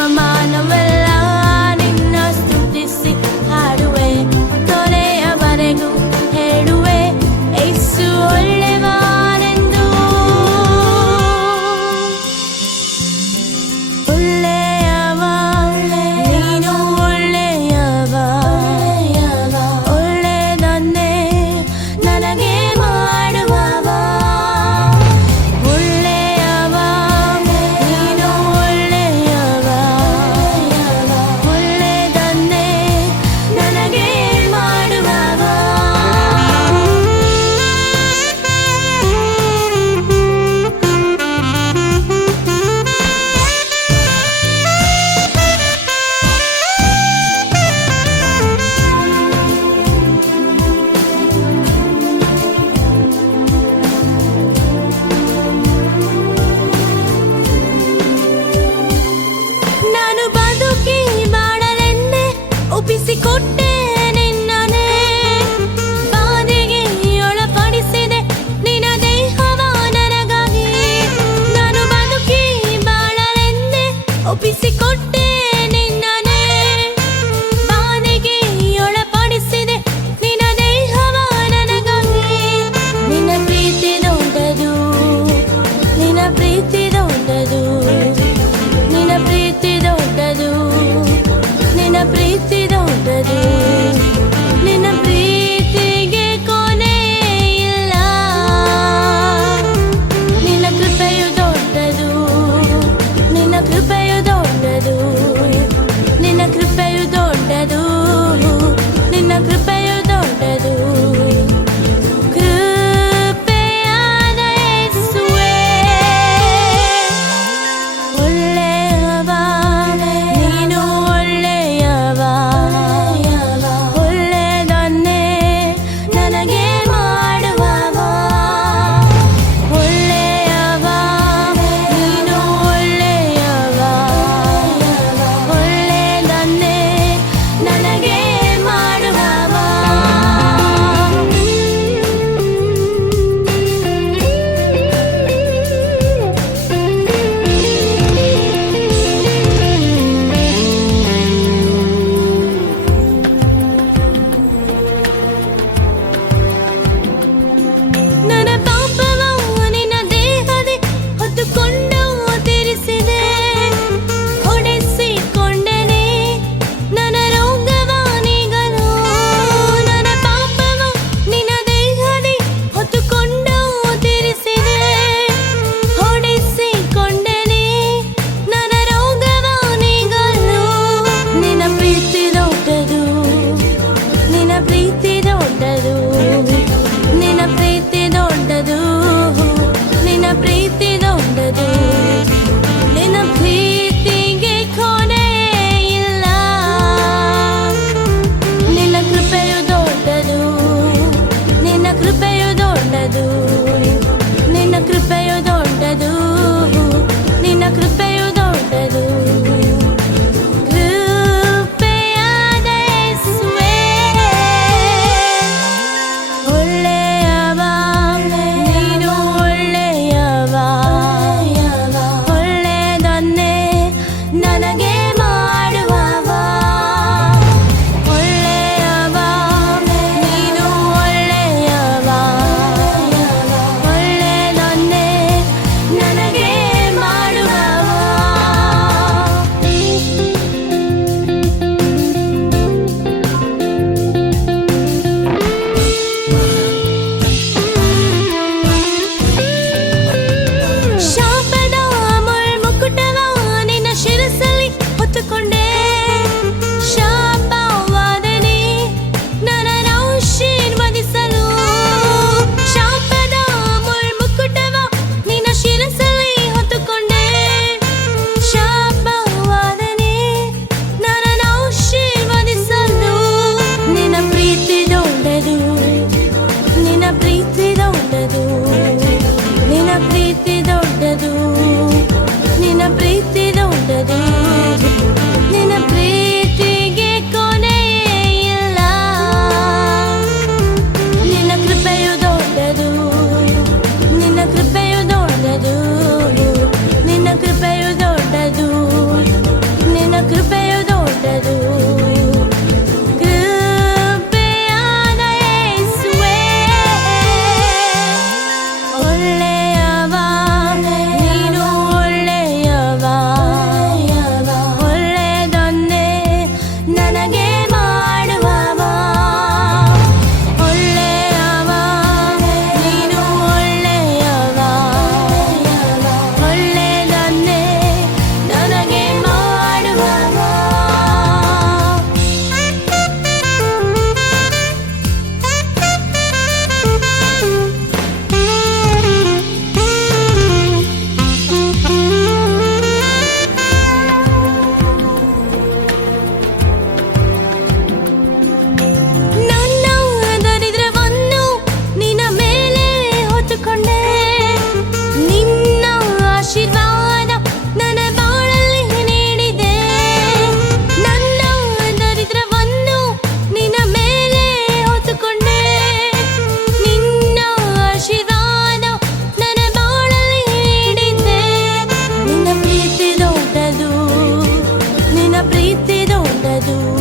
from my do.